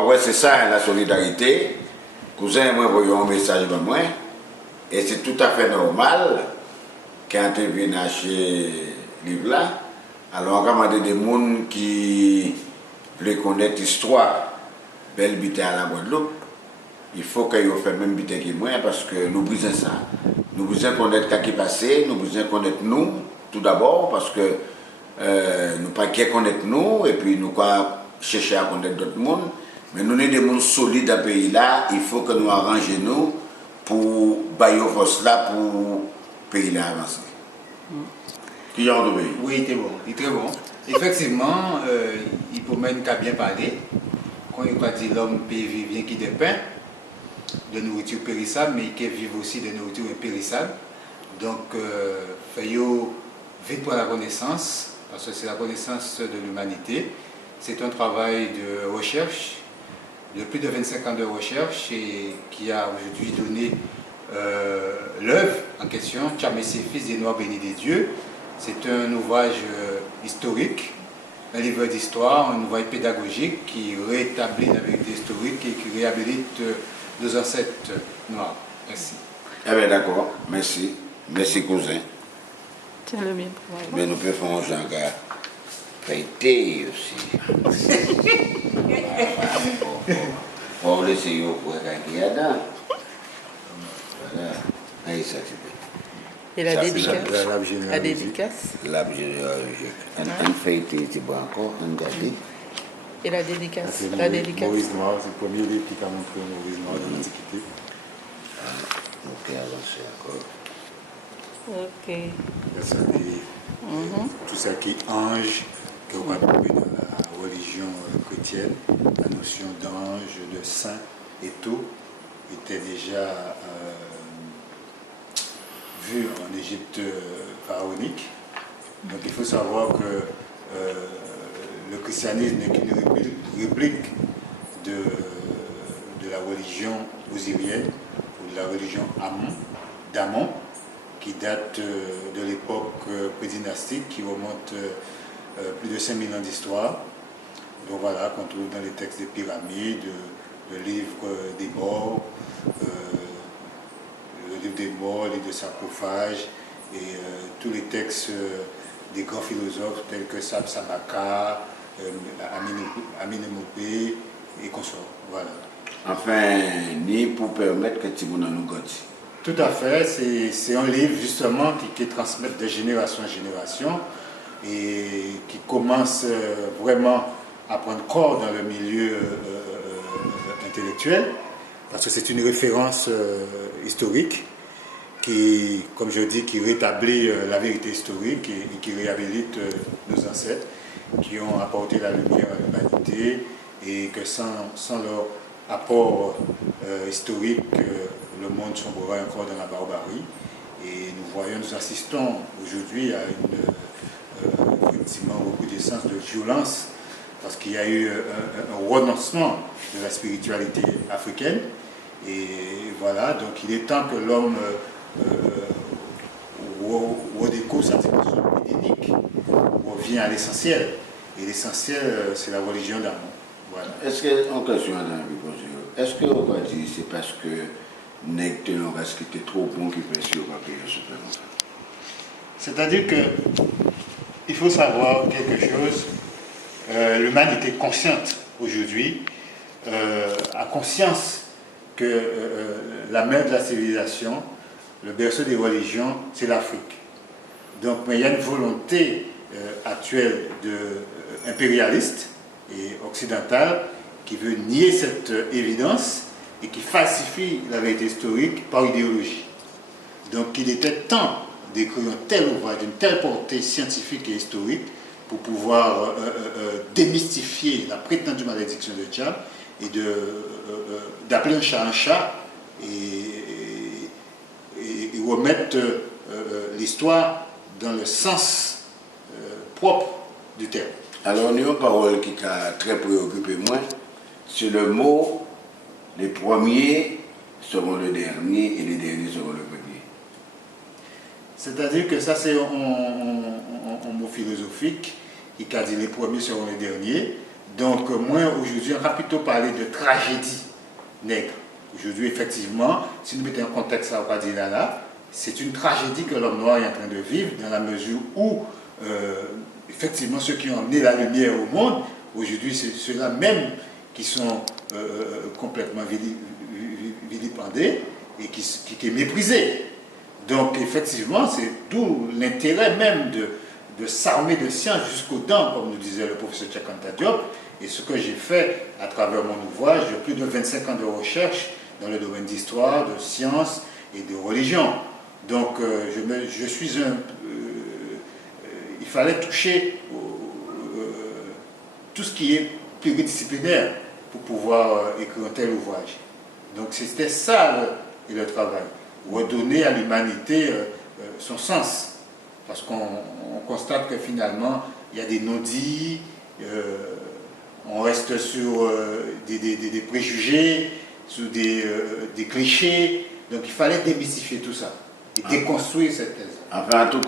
crois que c'est ça la solidarité. Cousin, moi, voyons un message de moi. Et c'est tout à fait normal quand tu viens acheter ce livre-là. Alors, on va demander des gens qui veulent connaître l'histoire, belle bite à la Guadeloupe. Il faut qu'ils fassent même bite que moi parce que nous besoin ça. Nous besoin connaître ce qui est passé, nous besoin connaître nous, tout d'abord, parce que nous pas qu'à connaître nous, et puis nous pas chercher à connaître d'autres mondes. Mais nous sommes des gens solides dans ce pays-là, il faut que nous arrangions nous pour bailler force là pour le pays-là avancer. Qui a de pays? Oui, c'est bon, c'est très bon. Effectivement, il faut même qu'à bien parler. Quand il va dire l'homme peut vivre bien qui de pain, de nourriture périssable, mais il peut vivre aussi de nourriture impérissable. Donc, faisons vite pour la connaissance, parce que c'est la connaissance de l'humanité. C'est un travail de recherche, de plus de 25 ans de recherche, et qui a aujourd'hui donné l'œuvre en question, Tchamessé, fils des Noirs bénis des dieux. C'est un ouvrage historique, un livre d'histoire, un ouvrage pédagogique qui rétablit la vérité historique et qui réhabilite nos ancêtres noirs. Merci. Eh bien d'accord, merci. Merci cousin. Tiens le mien pour moi. Mais nous pouvons faire un genre de fêter aussi. On va laisser pour qu'il y a dedans. Voilà. Allez, ça c'est bien. Et la dédicace. La dédicace. L'arbre généalogique. Un fêté, c'est bon encore, un gâté. Et la dédicace. C'est La dédicace. Maurice Noir, c'est le premier livre qui a montré Maurice Noir de l'Antiquité. Ok, avancer encore. Ok. Il y a ça tout ça qui est ange, que vous trouver dans la religion chrétienne, la notion d'ange, de saint et tout, était déjà vu en Égypte pharaonique. Donc il faut savoir que le christianisme n'est qu'une réplique de la religion osirienne ou de la religion d'Amon, qui date de l'époque prédynastique, qui remonte plus de 5000 ans d'histoire. Donc voilà, qu'on trouve dans les textes des pyramides, le livre des morts, le livre des morts, les de sarcophages, et tous les textes des grands philosophes tels que Sabaka, Amenemopé et consorts. Voilà. Enfin, ni pour permettre que tu nous gâtes. Tout à fait, c'est un livre justement qui transmet de génération en génération et qui commence vraiment à prendre corps dans le milieu intellectuel, parce que c'est une référence historique qui, comme je dis, qui rétablit la vérité historique et qui réhabilite nos ancêtres qui ont apporté la lumière à l'humanité, et que sans leur apport historique, le monde sombrerait encore dans la barbarie. Et nous assistons aujourd'hui à effectivement beaucoup d'essence de violence, parce qu'il y a eu un renoncement de la spiritualité africaine. Et voilà, donc il est temps que l'homme redécouvre sa dimension édénique, revient à l'essentiel. Et l'essentiel, c'est la religion d'amour. Voilà. Est-ce que, en question est-ce que on va dire c'est parce que Nectar parce qu'il était trop bon qu'il fait sur papier supplémentaire? C'est-à-dire que il faut savoir quelque chose. L'humanité consciente aujourd'hui a conscience que la mère de la civilisation, le berceau des religions, c'est l'Afrique. Donc, mais il y a une volonté actuelle impérialiste et occidentale qui veut nier cette évidence et qui falsifie la vérité historique par idéologie. Donc, il était temps d'écrire un tel ouvrage, d'une telle portée scientifique et historique pour pouvoir démystifier la prétendue malédiction de Tchab et d'appeler un chat et remettre l'histoire dans le sens propre du terme. Alors, il y a une parole qui a très préoccupé moi, c'est le mot « les premiers seront le dernier et les derniers seront le premier ». C'est-à-dire que ça, c'est un mot philosophique qui a dit les premiers seront les derniers. Donc, moi, aujourd'hui, on va plutôt parler de tragédie nègre. Aujourd'hui, effectivement, si nous mettons en contexte à Okadila là, c'est une tragédie que l'homme noir est en train de vivre, dans la mesure où, effectivement, ceux qui ont amené la lumière au monde, aujourd'hui, c'est ceux-là même qui sont complètement vilipendés et qui est méprisé. Donc, effectivement, c'est d'où l'intérêt même de s'armer de science jusqu'aux dents, comme nous disait le professeur Cheikh Anta Diop. Et ce que j'ai fait à travers mon ouvrage, j'ai plus de 25 ans de recherche dans le domaine d'histoire, de sciences et de religion. Donc, je suis il fallait toucher tout ce qui est pluridisciplinaire pour pouvoir écrire un tel ouvrage. Donc, c'était ça le travail, redonner à l'humanité son sens. Parce qu'on constate que finalement, il y a des non-dits, on reste sur des préjugés, sur des clichés. Donc il fallait démystifier tout ça et déconstruire cette thèse. Enfin, en tout